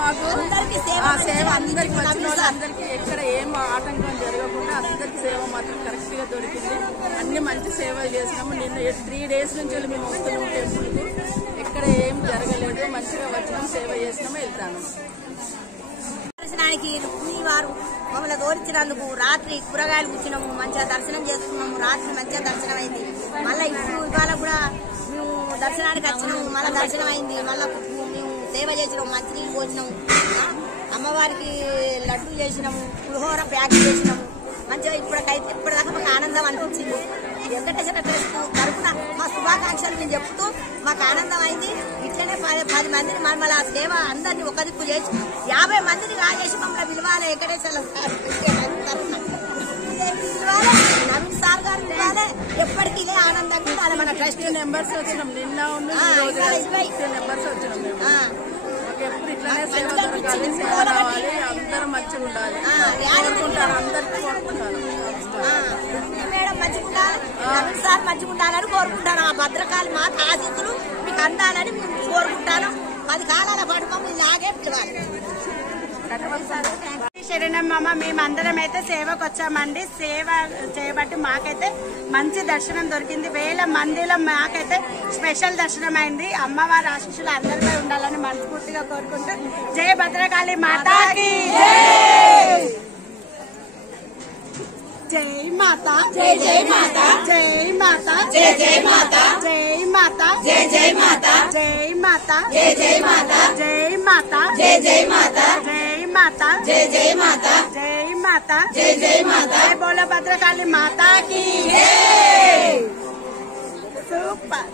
మాకు ఆ సేవ అందరికి వచ్చిన వాళ్ళందరికీ ఎక్కడ ఏం ఆటంకం జరగకుండా అందరికి సేవ మాత్రం కరెక్ట్ గా దొరికింది. అన్ని మంచి సేవలు చేసినాము. నిన్న 3 days నుంచి మేము వస్తున్నాము టెంపుల్ కు. ఎక్కడ ఏం జరగలేదు. మంచిగా వచ్చినాం, సేవ చేసినాము, వెళ్తాను. దర్శనానికి వారు మమ్మల్ని తోరించినందుకు రాత్రి కూరగాయలు కూర్చున్నాము, మంచిగా దర్శనం చేసుకున్నాము. రాత్రి మంచిగా దర్శనం అయింది. మళ్ళీ ఇప్పుడు ఇవాళ కూడా మేము దర్శనానికి వచ్చినాము. మళ్ళీ దర్శనం అయింది. మళ్ళీ మేము సేవ చేసినాము, మంచినీళ్ళు పోసినాము, అమ్మవారికి లడ్డు చేసినాము, పులిహోర ప్యాక్ చేసినాము. మంచిగా ఇప్పటిదాకా మాకు ఆనందం అనిపించింది. వెంకటేశ్వర ట్రస్ట్ తరఫున మా శుభాకాంక్షలు మేము చెప్తూ మాకు ఆనందం అయింది. ఇట్లనే 10 మందిని మమ్మల్ని ఆ సేవ అందరినీ ఒక దిక్కు చేసి 50 మందిని రాజేసి మమ్మల్ని పిలవాలి. వెంకటేశ్వర తరఫున పిలవాలి, నవీన్ సార్ గారు పిలవాలి. ఎప్పటికీ ఇదే ఆనందంగా ఉండాలి. మన ట్రస్ట్ మెంబర్స్ వచ్చినాం. నిన్న 20 మెంబర్స్ వచ్చినాం. ఎప్పుడు ఇట్లానే సేవ దొరకాలి, సేవ రావాలి, అందరూ మంచిగా ఉండాలి కోరుకుంటారు. అందరికీ కోరుకుంటారు. మేడం మంచిగా ఉండాలి, నవీన్ సార్ మంచిగా ఉండాలని కోరుకుంటాను. ఆ భద్రకాళి మాత ఆశీస్సులు మీకు అందాలని కోరుకుంటాను. 10 కాలాల పాటు మమ్మల్ని ఇలాగే పిలవాలి. శరణమ్మ, మేమందరం అయితే సేవకు వచ్చామండి. సేవ చేయబట్టి మాకైతే మంచి దర్శనం దొరికింది. 1000 మందిలో మాకైతే స్పెషల్ దర్శనం అయింది. అమ్మవారి ఆశీస్సులు అందరిపై ఉండాలని మనస్ఫూర్తిగా కోరుకుంటూ జయ భద్రకాళి మాతాకి జై మాత, జై జై మాత, జై మాత, జై జై మాత, జై మాత, జై జై మాత, జై మాత, జై జై మాత, జై మాత, జై జై మాత, జై మాత, జై జై మాత, జై మాత, జై జై మాత. జై బోలో భద్రకాళి మాతాకి సూపర్.